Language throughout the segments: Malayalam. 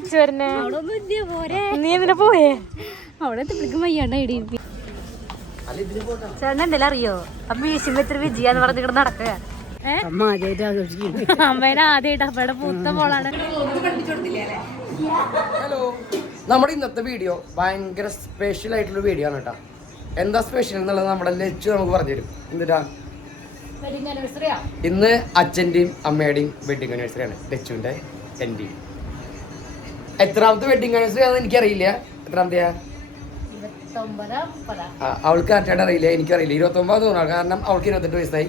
തിരിച്ചു വരണേ? നീ എന്തിനാ പോയേ? അവിടെ ചേട്ടൻ എന്തെല്ലാം അറിയോ? അപ്പൊ മീശും ഇത്ര വിജയാന്ന് പറഞ്ഞ് ഇവിടെ നടക്കുക അമ്മ ആഘോഷിക്കുന്നു അമ്മേനെ ആദ്യമായിട്ട് അമ്മയുടെ പൂത്ത മോളാണ്. ഹലോ. നമ്മുടെ ഇന്നത്തെ വീഡിയോ ഭയങ്കര സ്പെഷ്യൽ ആയിട്ടുള്ള വീഡിയോ ആണ് കേട്ടോ. എന്താ സ്പെഷ്യൽ എന്നുള്ളത് നമ്മുടെ ലച്ചു നമുക്ക് പറഞ്ഞുതരും എന്തിട്ടാ? ഇന്ന് അച്ഛന്റെയും അമ്മയുടെയും വെഡിങ് ആനിവേഴ്സറി ആണ്. ലച്ചുവിന്റെ എന്റെയും എത്രാമത്തെ വെഡിങ് ആനിവേഴ്സറി ആണെന്ന് എനിക്കറിയില്ല. എത്രാമത്തെയാ? അവൾക്ക് കറക്റ്റായിട്ട് അറിയില്ല എനിക്കറിയില്ല. ഇരുപത്തൊമ്പത് തോന്നാണ് കാരണം അവൾക്ക് ഇരുപത്തെട്ട് വയസ്സായി.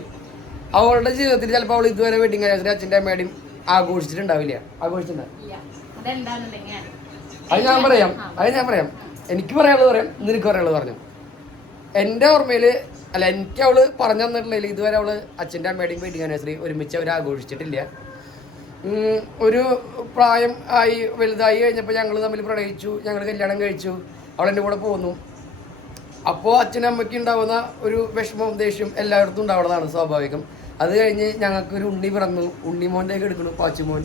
അവളുടെ ജീവിതത്തിൽ ചിലപ്പോൾ അവൾ ഇതുവരെ വെഡിങ് ആനിവേഴ്സറി അച്ഛന്റെ അമ്മയുടെയും ആഘോഷിച്ചിട്ടുണ്ടാവില്ല. ആഘോഷിച്ചിട്ടുണ്ടാവും അത് ഞാൻ പറയാം. അത് ഞാൻ പറയാം. എനിക്ക് പറയാനുള്ളത് പറയാം. നിനക്ക് പറയാനുള്ളത് പറഞ്ഞു. എന്റെ ഓർമ്മയിൽ അല്ല എനിക്ക് അവൾ പറഞ്ഞു തന്നിട്ടുള്ളതിൽ ഇതുവരെ അവൾ അച്ഛന്റെ അമ്മയുടെയും വെഡിങ് ആനിവേഴ്സറി ഒരുമിച്ച് അവർ ആഘോഷിച്ചിട്ടില്ല. ഒരു പ്രായം ആയി വലുതായി കഴിഞ്ഞപ്പോൾ ഞങ്ങൾ തമ്മിൽ പ്രണയിച്ചു ഞങ്ങൾ കല്യാണം കഴിച്ചു അവൾ എന്റെ കൂടെ പോന്നു. അപ്പോൾ അച്ഛനും അമ്മയ്ക്ക് ഉണ്ടാവുന്ന ഒരു വിഷമവും ദേഷ്യം എല്ലായിടത്തും ഉണ്ടാവുന്നതാണ് സ്വാഭാവികം. അത് കഴിഞ്ഞ് ഞങ്ങൾക്കൊരു ഉണ്ണി പിറന്നു. ഉണ്ണിമോന്റെ ഒക്കെ എടുക്കുന്നു പാച്ചുമോൻ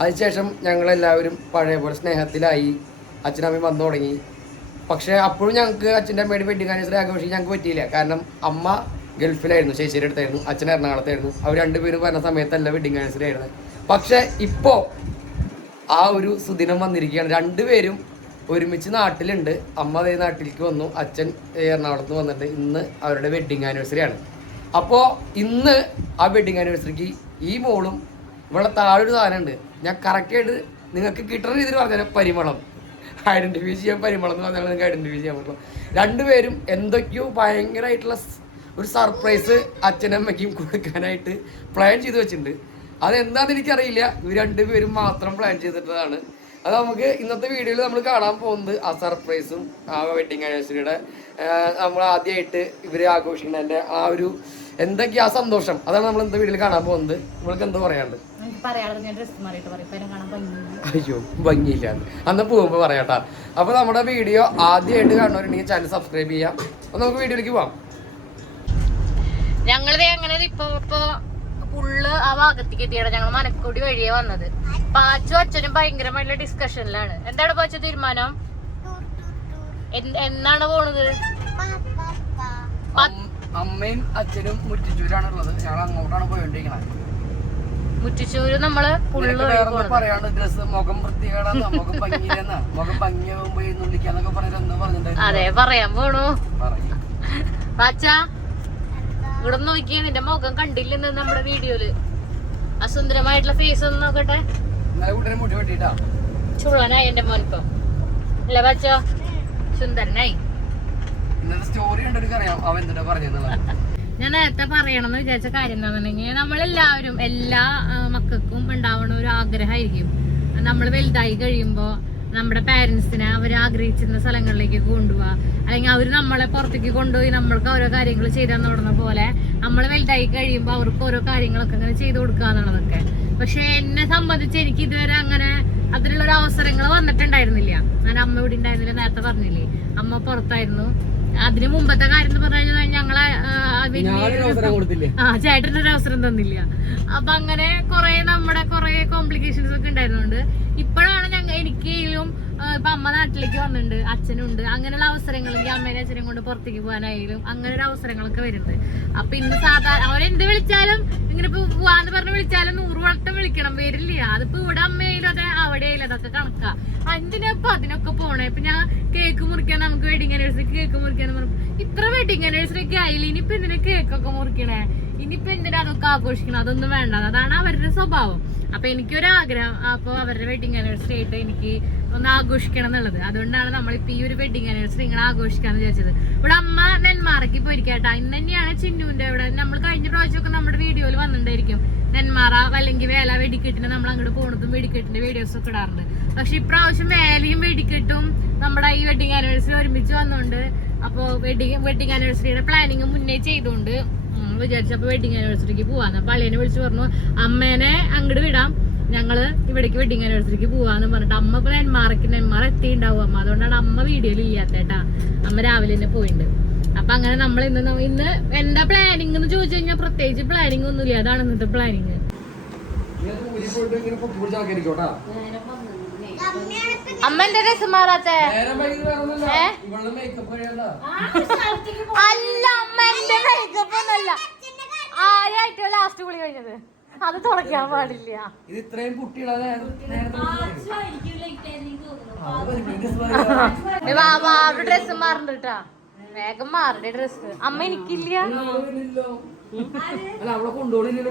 അതിനുശേഷം ഞങ്ങളെല്ലാവരും പഴയ പോലെ സ്നേഹത്തിലായി. അച്ഛനമ്മയും വന്നു തുടങ്ങി. പക്ഷേ അപ്പോഴും ഞങ്ങൾക്ക് അച്ഛന്റെ അമ്മയുടെ വെഡിങ് ആനിവേഴ്സറി ആഘോഷിക്കാൻ ഞങ്ങൾക്ക് പറ്റിയില്ല. കാരണം അമ്മ ഗൾഫിലായിരുന്നു ശേഷിയുടെ അടുത്തായിരുന്നു അച്ഛൻ എറണാകുളത്തായിരുന്നു. അവർ രണ്ടുപേരും പറഞ്ഞ സമയത്തല്ല വെഡിങ് ആനിവേഴ്സറി ആയിരുന്നത് പക്ഷേ ഇപ്പോൾ ആ ഒരു സുദിനം വന്നിരിക്കുകയാണ്. രണ്ടുപേരും ഒരുമിച്ച് നാട്ടിലുണ്ട്. അമ്മ അതേ നാട്ടിലേക്ക് വന്നു. അച്ഛൻ എറണാകുളത്ത് വന്നിട്ട് ഇന്ന് അവരുടെ വെഡിങ് ആനിവേഴ്സറി ആണ്. അപ്പോൾ ഇന്ന് ആ വെഡിങ് ആനിവേഴ്സറിക്ക് ഈ മോളും ഇവിടെ താഴെ ഒരു സാധനമുണ്ട്. ഞാൻ കറക്റ്റായിട്ട് നിങ്ങൾക്ക് കിട്ടുന്ന രീതിയിൽ പറഞ്ഞാൽ പരിമളം. ഐഡന്റിഫൈ ചെയ്യാൻ പരിമളം എന്ന് പറഞ്ഞാൽ നിങ്ങൾക്ക് ഐഡന്റിഫൈ ചെയ്യാൻ പറ്റുള്ളൂ രണ്ടുപേരും എന്തൊക്കെയോ ഭയങ്കരമായിട്ടുള്ള ഒരു സർപ്രൈസ് അച്ഛനമ്മയ്ക്കും കൊടുക്കാനായിട്ട് പ്ലാൻ ചെയ്ത് വെച്ചിട്ടുണ്ട്. അതെന്താണെന്ന് എനിക്കറിയില്ല ഇവർ രണ്ടുപേരും മാത്രം പ്ലാൻ ചെയ്തിട്ടതാണ്. അത് നമുക്ക് ഇന്നത്തെ വീഡിയോയിൽ നമ്മൾ കാണാൻ പോകുന്നത് ആ സർപ്രൈസും ആ വെഡിങ് ആനിവേഴ്സറിയുടെ നമ്മൾ ആദ്യമായിട്ട് ഇവർ ആഘോഷിക്കുന്നതിന്റെ ആ ഒരു എന്തൊക്കെയാ ആ സന്തോഷം. അതാണ് നമ്മൾ ഇന്നത്തെ വീഡിയോയിൽ കാണാൻ പോകുന്നത്. നമ്മൾക്ക് എന്ത് പറയാണ്ട് അയ്യോ ഭംഗിയില്ല. അന്ന് പോകുമ്പോൾ പറയാട്ടാ. അപ്പൊ നമ്മുടെ വീഡിയോ ആദ്യമായിട്ട് കാണുന്നവരുണ്ടെങ്കിൽ ചാനൽ സബ്സ്ക്രൈബ് ചെയ്യാം. അപ്പൊ നമുക്ക് വീഡിയോയിലേക്ക് പോവാം. ഞങ്ങളിത് എങ്ങനെ ഇപ്പൊ ഇപ്പൊ ഫുള്ള് ആ ഭാഗത്തേക്ക് എത്തിയാണ് ഞങ്ങൾ മനക്കൂടി വഴിയെ വന്നത്. പാച്ചു അച്ഛനും ഭയങ്കരമായിട്ടുള്ള ഡിസ്കഷനിലാണ് എന്താണ് പാച്ചു തീരുമാനം? എന്നാണ് പോണത്? അമ്മയും അച്ഛനും മുറ്റിച്ചൂരാണുള്ളത്. ഞങ്ങൾ അങ്ങോട്ടാണ് പോയോണ്ടിരിക്കണത്. മുറ്റിച്ചൂര് നമ്മൾ പറയാണ്ട് ഡ്രസ് മുഖം വൃത്തികേടാ മുഖം ഭംഗിയില്ലെന്ന്. മുഖം ഭംഗിയാകുമ്പോ നുള്ളിക്കാന്നൊക്കെ പറഞ്ഞിട്ട് എന്താ പറഞ്ഞിട്ടുണ്ടായിരുന്നു. അതെ പറയാൻ പോണു. പറയും. ഇവിടെ നോക്കിയേ നിന്റെ മുഖം കണ്ടില്ലെന്ന് നമ്മുടെ വീഡിയോയിൽ. അസുന്ദരമായിട്ടുള്ള ഫേസ് ഒന്ന് നോക്കട്ടെ. ചുള്ളനായി എന്റെ മോനിപ്പം. അല്ലേ പച്ചോ സുന്ദരനായി. ഞാൻ നേരത്തെ പറയണമെന്ന് വിചാരിച്ച കാര്യം എന്താണെന്നുണ്ടെങ്കിൽ നമ്മളെല്ലാവരും എല്ലാ മക്കൾക്കും ഉണ്ടാവുന്ന ഒരു ആഗ്രഹമായിരിക്കും. നമ്മൾ വലുതായി കഴിയുമ്പോൾ നമ്മുടെ പാരൻസിനെ അവർ ആഗ്രഹിച്ചിരുന്ന സ്ഥലങ്ങളിലേക്ക് കൊണ്ടുപോവുക അല്ലെങ്കിൽ അവർ നമ്മളെ പുറത്തേക്ക് കൊണ്ടുപോയി നമ്മൾക്ക് ഓരോ കാര്യങ്ങൾ ചെയ്തു തുടങ്ങുന്ന പോലെ നമ്മൾ വലുതായി കഴിയുമ്പോൾ അവർക്ക് ഓരോ കാര്യങ്ങളൊക്കെ അങ്ങനെ ചെയ്തു കൊടുക്കുക എന്നുള്ളതൊക്കെ. പക്ഷെ എന്നെ സംബന്ധിച്ച് എനിക്ക് ഇതുവരെ അങ്ങനെ അതിനുള്ള ഒരു അവസരങ്ങൾ വന്നിട്ടുണ്ടായിരുന്നില്ല. ഞാൻ അമ്മ ഇവിടെ ഉണ്ടായിരുന്നില്ല നേരത്തെ പറഞ്ഞില്ലേ. അമ്മ പുറത്തായിരുന്നു. അതിന് മുമ്പത്തെ കാര്യം എന്ന് പറഞ്ഞു കഴിഞ്ഞാൽ ഞങ്ങളെ ആ, ചേട്ടന്റെ ഞാനൊരു അവസരം കൊടുത്തില്ലേ? ആ ചേട്ടന് ഒരു അവസരം തന്നില്ല. അപ്പൊ അങ്ങനെ കുറെ നമ്മുടെ കുറെ കോംപ്ലിക്കേഷൻസ് ഒക്കെ ഉണ്ടായിരുന്നുണ്ട് ഇപ്പോഴാണ് എനിക്കും ഇപ്പൊ അമ്മ നാട്ടിലേക്ക് വന്നിട്ടുണ്ട് അച്ഛനുണ്ട്. അങ്ങനെയുള്ള അവസരങ്ങൾ എനിക്ക് അമ്മേനെ അച്ഛനെ കൊണ്ട് പുറത്തേക്ക് പോകാനായാലും അങ്ങനെ ഒരു അവസരങ്ങളൊക്കെ വരുന്നുണ്ട്. അപ്പൊ ഇന്ന് സാധാരണ അവരെന്ത് വിളിച്ചാലും ഇങ്ങനെ ഇപ്പൊ പോവാന്ന് പറഞ്ഞ് വിളിച്ചാലും നൂറ് വട്ടം വിളിക്കണം. വരില്ല. അതിപ്പോ ഇവിടെ അമ്മയിലും അതെ അവിടെ ആയാലും അതൊക്കെ കണക്കാ. എന്തിനാ അതിനൊക്കെ പോണേ. ഇപ്പൊ ഞാൻ കേക്ക് മുറിക്കാൻ നമുക്ക് വെഡിങ് ആനിവേഴ്സറിക്ക് കേക്ക് മുറിക്കാൻ പറഞ്ഞു ഇത്ര വെഡിങ് ആനിവേഴ്സറി ഒക്കെ ആയില്ല? ഇനിയിപ്പോ എന്തിനാ കേക്കൊക്കെ മുറിക്കണേ? ഇനിയിപ്പോ എന്തിനാ അതൊക്കെ ആഘോഷിക്കണം? അതൊന്നും വേണ്ട. അതാണ് അവരുടെ സ്വഭാവം. അപ്പൊ എനിക്കൊരു ആഗ്രഹം അപ്പൊ അവരുടെ വെഡിങ് ആനിവേഴ്സറി ആയിട്ട് എനിക്ക് ഒന്ന് ആഘോഷിക്കണം എന്നുള്ളത്. അതുകൊണ്ടാണ് നമ്മൾ നമ്മളിപ്പോ ഈ ഒരു വെഡിങ് ആനിവേഴ്സറി ഇങ്ങനെ ആഘോഷിക്കാന്ന് വിചാരിച്ചത്. ഇവിടെ അമ്മ നെന്മാറയ്ക്ക് പോയിരിക്കട്ടാ. ഇന്ന് തന്നെയാണ് ചിന്നുവിന്റെ ഇവിടെ. നമ്മൾ കഴിഞ്ഞ പ്രാവശ്യമൊക്കെ നമ്മുടെ വീഡിയോയിൽ വന്നിട്ടുണ്ടായിരിക്കും. നെന്മാറ അല്ലെങ്കിൽ വേല വെടിക്കെട്ടിന് നമ്മൾ അങ്ങോട്ട് പോണതും വെടിക്കെട്ടിന്റെ വീഡിയോസ് ഒക്കെ ഇടാറുണ്ട്. പക്ഷെ ഇപ്രാവശ്യം വേലയും വെടിക്കെട്ടും നമ്മുടെ ഈ വെഡിങ് ആനിവേഴ്സറി ഒരുമിച്ച് വന്നോണ്ട് അപ്പോ വെഡിങ് വെഡിങ് ആനിവേഴ്സറിയുടെ പ്ലാനിങ് മുന്നേ ചെയ്തുകൊണ്ട് ഉം വിചാരിച്ചപ്പോ വെഡിങ് ആനിവേഴ്സറിക്ക് പോവാന്ന്. അപ്പൊ അളിയനെ വിളിച്ച് പറഞ്ഞു അമ്മേനെ അങ്ങോട്ട് വിടാം. ഞങ്ങൾ ഇവിടേക്ക് വെഡിങ് ആനിവേഴ്സറിക്ക് പോവാന്ന് പറഞ്ഞിട്ട് അമ്മ ഇപ്പൊ നെന്മാറക്ക് നെന്മാർ എത്തിണ്ടാവും അമ്മ അതുകൊണ്ടാണ് അമ്മ വീഡിയോയിൽ ഇല്ലാത്തേട്ടാ അമ്മ രാവിലെ തന്നെ പോയിണ്ട്. അപ്പൊ അങ്ങനെ നമ്മൾ ഇന്ന് നമ്മ- ഇന്ന് എന്താ പ്ലാനിങ് എന്ന് ചോദിച്ചു കഴിഞ്ഞാൽ പ്രത്യേകിച്ച് പ്ലാനിങ് ഒന്നുമില്ല. അതാണ് ഇന്നത്തെ പ്ലാനിങ് എന്റെ ഡ്രസ് മാറാത്തെ? അല്ല അമ്മന്റെ മേക്കപ്പ് ഒന്നല്ല ആരായിട്ടോ ലാസ്റ്റ് കുളി കഴിഞ്ഞത്? അത് തുറക്കാൻ പാടില്ല. ഇത് ഇത്രയും കുട്ടികളെ ഡ്രസ് മാറണ്ട കേട്ടാ. വേഗം മാറണ്ടേ ഡ്രസ് അമ്മ എനിക്കില്ല. അല്ല അവളെ കൊണ്ടുപോകണില്ലല്ലോ.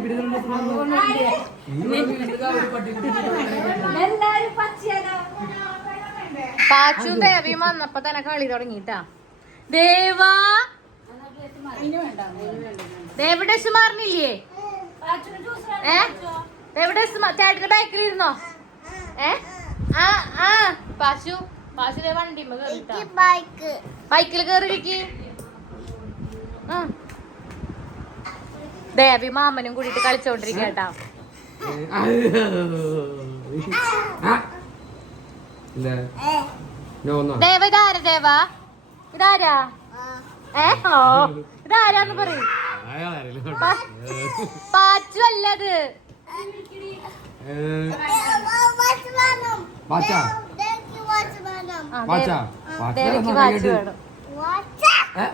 പാച്ചും ദേവിയും വന്നപ്പോ തന്നെ കളി തുടങ്ങിട്ടാ ദേവാ. ദേവ ഡ്രസ് മാറണില്ലേ? ഏ? ദേവ ഡ്രസ് ചേട്ടന്റെ ബാക്കിൽ ഇരുന്നോ ഏ? ആ ആ. പാച്ചു പാച്ചു വണ്ടി ബൈക്കിൽ കേറിയിരിക്ക്. ആ. ദേവി മാമനും കൂടിയിട്ട് കളിച്ചോണ്ടിരിക്കുക കേട്ടാ. ഇല്ല. No, no. ദേവ ഇതാരാ ദേവ? ഇതാരാ? ഏ? ഓ ഇതാരാന്ന് പറയും. പാച്ചു അല്ലത്.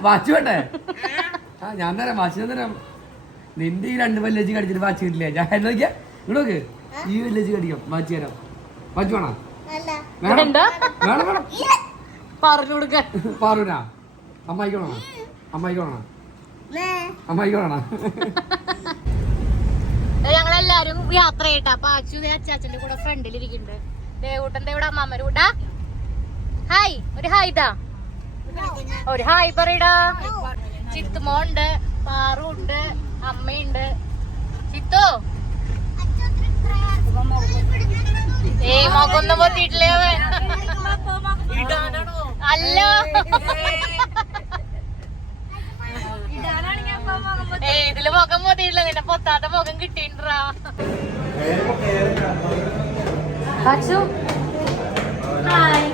വാച്ചാ വേണ്ടേ? ആ ഞാൻ തരാം വാച്ച് തരാം. നിന്റെ ഈ രണ്ട് വല്ലേജ് കടിച്ചിട്ട് വാച്ച് കിട്ടില്ല? ഞാൻ നോക്കിയാ? ഇങ്ങോട്ട് ഈ വല്ലേജ് കടിക്കാം. വാച്ച് തരാം. വാച്ച് വേണോ? വേണം? വേണം വേണം? പാറൂനാ അമ്മായിക്ക് വേണോ? അമ്മായിക്ക് വേണോ? അമ്മായിക്ക് വേണോ? ഞങ്ങളെല്ലാരും യാത്ര ചെയ്യട്ടാ. അപ്പൊ ദേ അച്ചാച്ചന്റെ കൂടെ ഫ്രണ്ടിൽ ഇരിക്കുന്നുണ്ട് ദേവൂട്ടന്റെ ഇവിടെ അമ്മാമ്മ കൂടെ ഹായ് ഒരു ഹായ് ഇതാ. ഒരു ഹായ് പറയടാ. ചിത്തുമോണ്ട് പാറുണ്ട് അമ്മയുണ്ട്. ചിത്തോ? ഏ മുഖൊന്നും പൊത്തിയിട്ടില്ലേ അവൻ? അല്ല. ഏ ഇതിൽ മുഖം പൊത്തിയിട്ടില്ല. നിന്നെ പൊത്താത്ത മുഖം കിട്ടിണ്ടാ അച്ചു. ഹായ്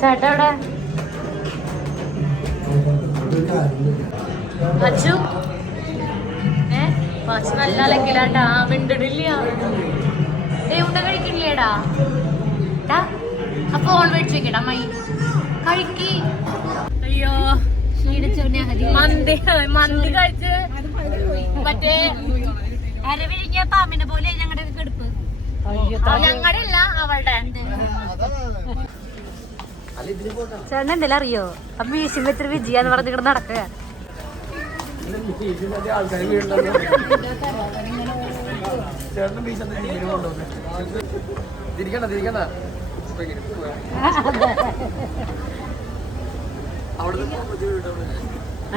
ചേട്ടാ എവിടെ? അച്ചു ഏ? വാച്ച് നല്ല അലക്കിലാട്ടാ. മിണ്ടിടില്ല ഏ ഉണ്ട കഴിക്കണില്ലേടാ? ആ ഫോൺ മേടിച്ചു വെക്കടാ മൈ. കഴിക്കി. അയ്യോ. മന്തി മന്തി കഴിച്ച്. മറ്റേ അരവിഴിഞ്ഞ പാമ്പിനെ പോലെ ഞങ്ങളുടെ കെടുപ്പ്. ഞങ്ങളുടെ ഇല്ല അവളുടെ. ചേട്ടൻ എന്തെങ്കിലും അറിയോ? അപ്പൊ നടക്കുക. ഇത് വീഴും അവിടെ.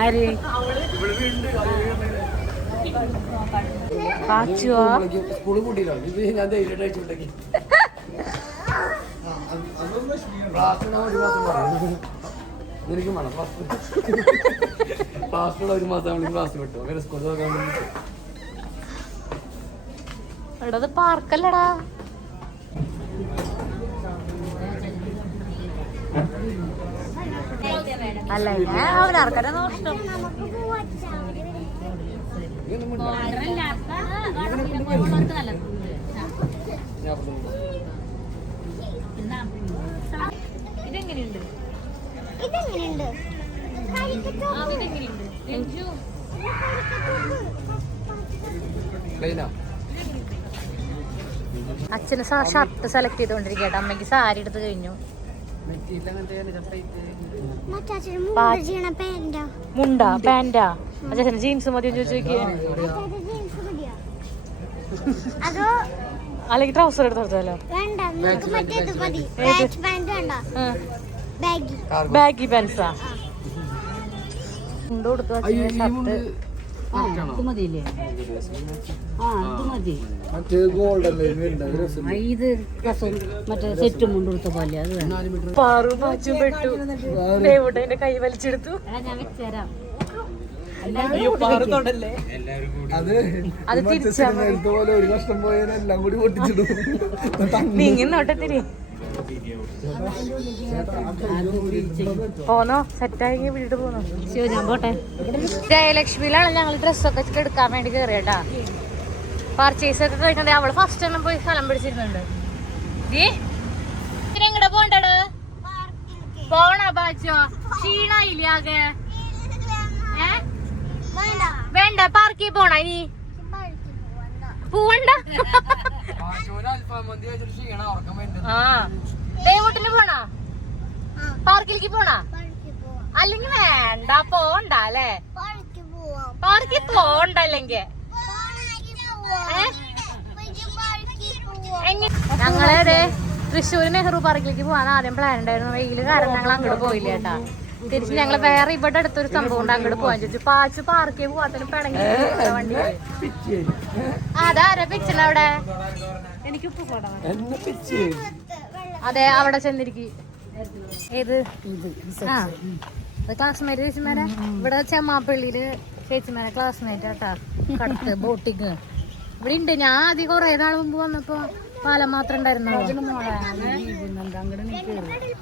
ആര്? ഇവിടെ അവിടെ വീഴുന്നുണ്ട്. പാച്ചുവാ? സ്കൂൾ കൂട്ടിയില്ല ഇത് ഞാൻ ധൈര്യമായിട്ട് അയച്ചുകൊണ്ടേക്ക് ക്ലാസ്സിന് ഒരു മാസം പറയും നിനക്കും വേണം ക്ലാസ്സിനുള്ള ഒരു മാസം നമ്മൾ ക്ലാസ് വിട്ടു അങ്ങനെ സ്കൂൾ നോക്കാൻ വേണ്ടി പാർക്കല്ലടാ. അല്ല ഞാൻ അവനാർക്കാരെ നോഷ്ടം ഞാൻ അച്ഛന് ഷർട്ട് സെലക്ട് ചെയ്തോണ്ടിരിക്കട്ടെ അമ്മയ്ക്ക് സാരി എടുത്ത് കഴിഞ്ഞു. മുണ്ടാ പാന്റാ അച്ഛന് ജീൻസ് മതി ചോദിച്ചു അല്ലെങ്കിൽ ട്രൗസർ എടുത്തോ കൊടുത്താലോ? ബാഗി. ബാഗി പാൻസാ മുണ്ട് കൊടുത്തു ഷർട്ട്? ഇത് ആ ഇത് മതി. മറ്റേ സെറ്റ് മുണ്ട് കൊടുത്ത പോലെ അത് പാറു പാച്ചും പെട്ടു. ദേവുട്ടന്റെ കൈ വലിച്ചെടുത്തു. ഞാൻ അത് തിരിച്ചാ നീങ്ങി നോട്ടത്തിരി. പോന്നോ? സെറ്റായി വീട് പോന്നോ? ശിവ ഞാൻ പോട്ടെ. ജയലക്ഷ്മിയിലാണ് ഞങ്ങൾ ഡ്രസ്സൊക്കെ എടുക്കാൻ വേണ്ടി കയറിയട്ടാ പർച്ചേസ് ഒക്കെ കഴിഞ്ഞത് അവൾ ഫസ്റ്റ് തന്നെ പോയി സ്ഥലം പിടിച്ചിരുന്നുണ്ട്. എങ്ങടെ പോണ്ടത്? പോണ ബാച്ചോ ക്ഷീണായില്ലേ ആകെ? വേണ്ട വേണ്ട പാർക്കിൽ പോണ ഇനി. പൂവണ്ട. ആ. പാർക്കിലേക്ക് പോണാ? അല്ലെങ്കിൽ വേണ്ട പോണ്ട അല്ലേ പാർക്കിൽ പോണ്ട അല്ലെങ്കിൽ ഞങ്ങളെ തൃശ്ശൂർ നെഹ്റു പാർക്കിലേക്ക് പോകാൻ ആദ്യം പ്ലാൻ ഉണ്ടായിരുന്നു. വെയിൽ കാരണം ഞങ്ങൾ അങ്ങോട്ട് പോയില്ല കേട്ടാ. തിരിച്ച് ഞങ്ങൾ വേറെ ഇവിടെ അടുത്തൊരു സംഭവം ഉണ്ട് അങ്ങോട്ട് പോകാൻ ചോദിച്ചു. പാച്ച് പാർക്കിൽ പോകാത്തതിന് പിണങ്ങി വണ്ടി. അതാരാ പിച്ചന അവിടെ? എനിക്ക് ഉപ്പ് പോടാ അതെ അവിടെ ചെന്നിരിക്കും. ഏത്? ആ. ക്ലാസ്മേറ്റ് ചേച്ചിമാരെ? ഇവിടെ ചെമ്മാപ്പള്ളിയിൽ ചേച്ചിമാരെ ക്ലാസ്മേറ്റ് ആട്ടാ. Cut boating. ഇവിടെ ഉണ്ട് ഞാൻ ആദ്യം കുറെ നാൾ മുമ്പ് വന്നപ്പോ പാലം മാത്രം ഉണ്ടായിരുന്നു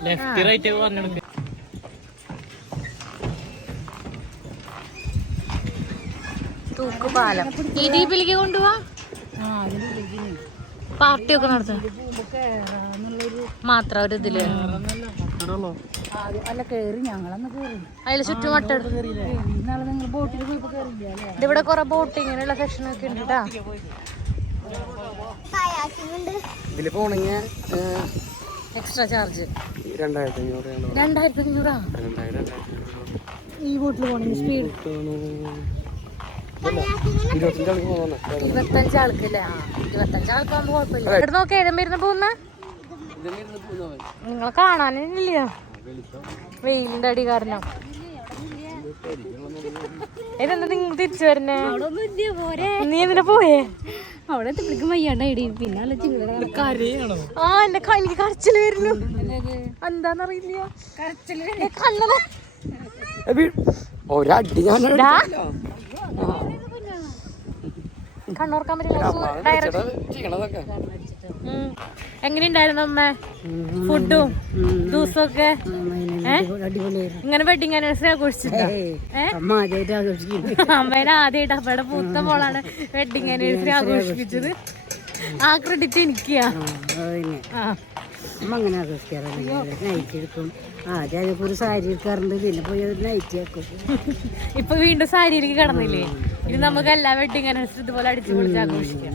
ലെഫ്റ്റ് റൈറ്റ് പറഞ്ഞു തൂക്കുപാലം ഈ ദ്വീപിലേക്ക് കൊണ്ടുപോവാ. പാർട്ടിയൊക്കെ നടത്തും. മാത്രം ഒരു ഇതിൽ. അല്ല കേറി ഞങ്ങളന്ന് കേറി. അതിൽ ചുറ്റുമട്ടം ഇന്നാളെ നിങ്ങൾ ബോട്ടിൽ പോയപ്പോ കേറില്ല അല്ലേ? ഇതിവിടെ കൊറേ ബോട്ടിങ്ങിനുള്ള സെക്ഷൻ ഒക്കെ ഉണ്ട് കേട്ടാ കയാക്കിങ്ങുണ്ട്. ഇതിൽ പോണെങ്കിൽ എക്സ്ട്രാ ചാർജ് രണ്ടായിരത്തി അഞ്ഞൂറ് രണ്ടായിരത്തി അഞ്ഞൂറാ രണ്ടായിരം ഈ ബോട്ടിൽ പോണെങ്കിൽ സ്പീഡ് ഇരുപത്തഞ്ചാൾക്ക് പോകുന്ന ഇരുപത്തഞ്ച് ആൾക്കല്ലേ ആ ഇരുപത്തഞ്ച് ആൾക്കാകുമ്പോ കുഴപ്പമില്ല ഇവിടെ നോക്കി ഏതും വരുന്ന പോകുന്ന? നിങ്ങളെ കാണാനില്ല വെയിലിന്റെ അടി കാരണം. ഇതെന്താ നിങ്ങൾ തിരിച്ചു വരുന്നേ നീ എന്തിനാ പോയേ? അവിടെ എത്തിപ്പിടിക്കും വയ്യാണ്ടായി പിന്നെ ആ എന്റെ എനിക്ക് കരച്ചിൽ വരുന്നു. എന്താന്നറിയില്ല. ഒരടി. കണ്ണോർക്കാൻ പറ്റില്ല. ഡയറക്റ്റ് എങ്ങനെയുണ്ടായിരുന്നു അമ്മ? ഫുഡും? അടിപൊളിയായിരുന്നു ഇങ്ങനെ വെഡിങ് ആനിവേഴ്സറി ആഘോഷിച്ചിട്ടുണ്ടോ അമ്മേനെ ആദ്യമായിട്ട് ഇവിടെ പൂത്ത മോളാണ് വെഡിങ് ആനിവേഴ്സറി ആഘോഷിപ്പിച്ചത്. ആ ക്രെഡിറ്റ് എനിക്കാ. അമ്മ അങ്ങനെ ആഘോഷിക്കാറില്ല നൈറ്റ് എടുക്കും. ആദ്യം അതിപ്പോ ഒരു സാരി എടുക്കാറുണ്ട്. പിന്നെ പോയി നൈറ്റ് ഇപ്പൊ വീണ്ടും സാരിയിലേക്ക് കടന്നില്ലേ? ഇനി നമുക്ക് എല്ലാ വെഡിങ് ആനിവേഴ്സറി ഇതുപോലെ അടിച്ചു പൊളിച്ച് ആഘോഷിക്കാം.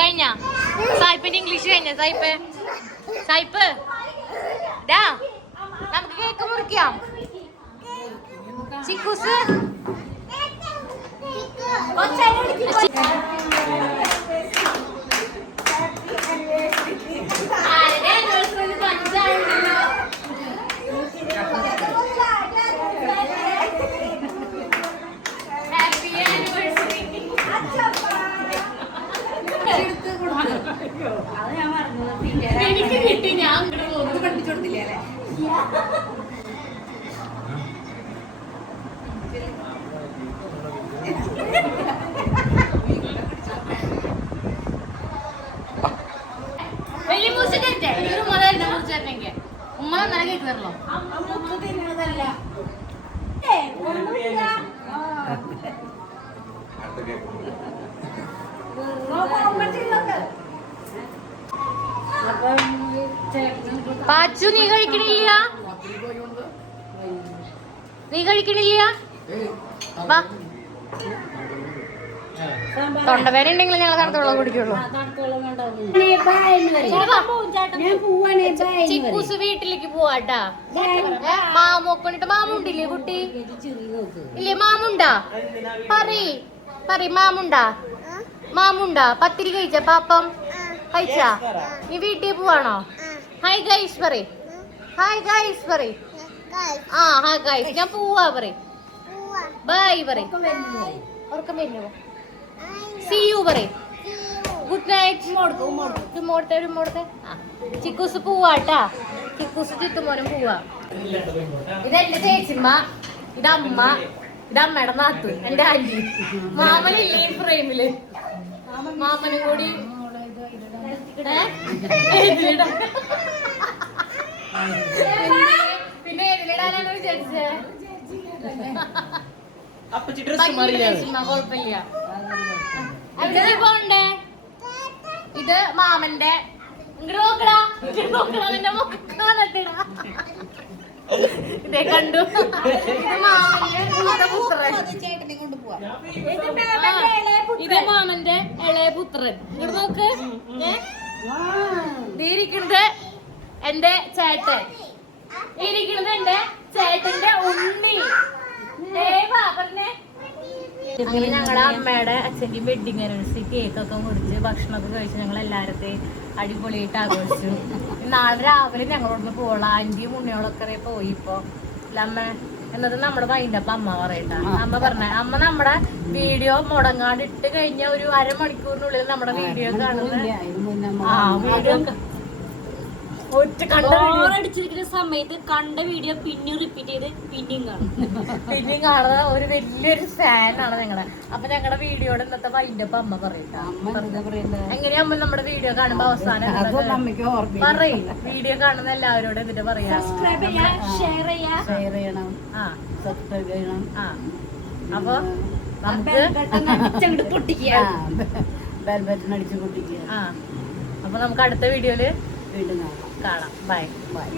കഴിഞ്ഞ? സായിപ്പിന്റെ ഇംഗ്ലീഷ് കഴിഞ്ഞ? സായിപ്പ്? സായിപ്പ്? ഡാ നമുക്ക് കേക്ക് മുറിക്കാം. ചിക്കൂസ്? എനിക്ക് കിട്ടി ഞാൻ അങ്ങോട്ട് പോകുന്നത് പഠിപ്പിച്ചു കൊടുത്തില്ലേ വലിയ മുറിച്ച് തരട്ടെ ഒരു ഉമ്മ തരുന്ന മുറിച്ച് തരണെങ്കിൽ ഉമ്മ നന്നായി പാച്ചു നീ കഴിക്കണില്ല? നീ കഴിക്കണില്ല? തൊണ്ടവേന ഉണ്ടെങ്കിൽ ഞങ്ങൾ തണുത്തുള്ള കുടിക്കുള്ളൂ. ചിക്കൂസ് വീട്ടിലേക്ക് പോവാട്ടാ. മാമൊക്കെ മാമുണ്ടില്ലേ കുട്ടി? ഇല്ലേ മാമുണ്ടാ? പറയ്. പറയ് മാമുണ്ടാ? മാമുണ്ടാ? പത്തിരി കഴിച്ച പാപ്പം? കഴിച്ചാ നീ വീട്ടിൽ പോവാണോ? ഹായ് ഗൈസ് പറ ഹായ് ഗൈസ് പറ ആ ഹായ് ഗൈസ് ഞാൻ പോവാ പറയ്. ബൈ പറയ്. ഉറക്കം വരുന്നു. സി യു പറയ്. ഗുഡ് നൈറ്റ് മോടത്തെ ഒരു മോടത്തെ ചിക്കൂസ് പോവാട്ടാ ചിക്കൂസ് ചുറ്റുമോനും പോവാ. ഇതെന്റെ ചേച്ചിമ്മ? ഇതമ്മ. ഇതമ്മയുടെ നാത്തു. എന്റെ ആന്റി മാമനില്ലേ ഫ്രെയിമിൽ മാമനും കൂടി. പിന്നെ ഏതിലിടാനാണ് വിചാരിച്ചേ അപ്പച്ചി ഡ്രസ് കുഴപ്പമില്ല. പോണ്ടേ ഇത് മാമന്റെ. കണ്ടു. മാമന്റെ ഇത് മാമന്റെ ഇളയ പുത്രൻ. ഇങ്ങോട്ട് നോക്ക്. ഏ? ഇരിക്കുന്നത് എന്റെ ചേട്ടൻ. ഇരിക്കുന്നത് എന്റെ ചേട്ടന്റെ ഉണ്ണി പറഞ്ഞേ. ഞങ്ങളുടെ അമ്മയുടെ അച്ഛന്റെ വെഡിങ് ആനിവേഴ്സറി കേക്കൊക്കെ മുറിച്ച് ഭക്ഷണമൊക്കെ കഴിച്ച് ഞങ്ങൾ എല്ലാവരുടെയും അടിപൊളിയായിട്ട് ആഘോഷിച്ചു. നാളെ രാവിലെ ഞങ്ങളോടൊന്ന് പോകണം. ആന്റിയും ഉണ്ണിയോളൊക്കെ പോയി ഇപ്പൊ. ഇല്ല അമ്മ? എന്നത് നമ്മുടെ വൈൻഡപ്പ് അമ്മ പറയട്ടെ. അമ്മ പറഞ്ഞ അമ്മ നമ്മുടെ വീഡിയോ മുടങ്ങാണ്ട് ഇട്ട് കഴിഞ്ഞ ഒരു അരമണിക്കൂറിനുള്ളിൽ നമ്മുടെ വീഡിയോ കാണുന്നത്. ആ വീഡിയോ അടിച്ചിരിക്കുന്ന സമയത്ത് കണ്ട വീഡിയോ പിന്നെയും റിപ്പീറ്റ് ചെയ്ത് പിന്നെയും കാണും. പിന്നെയും കാണുന്ന ഒരു വലിയൊരു ഫാനാണ് ഞങ്ങളെ. അപ്പൊ ഞങ്ങളുടെ വീഡിയോയുടെ ഇന്നത്തെ വൈൻഡപ്പ് അമ്മ പറയട്ട എങ്ങനെയാ അമ്മ നമ്മുടെ വീഡിയോ കാണുമ്പോ അവസാനം ഇതൊക്കെ അമ്മയ്ക്ക് ഓർമ്മ പറയും. വീഡിയോ കാണുന്ന എല്ലാവരോടും എന്നിട്ട് പറയാ. ഷെയർ ചെയ്യാ ഷെയർ ചെയ്യണം. ആ. സബ്സ്ക്രൈബ് ചെയ്യണം. ആ. അപ്പൊ നമുക്ക് പൊട്ടിക്കുക. ബെൽബറ്റൻ അടിച്ച് പൊട്ടിക്കുക. ആ. അപ്പൊ നമുക്ക് അടുത്ത വീഡിയോയിൽ വീണ്ടും കാണാം. കാണാം. ബൈ. ബൈ.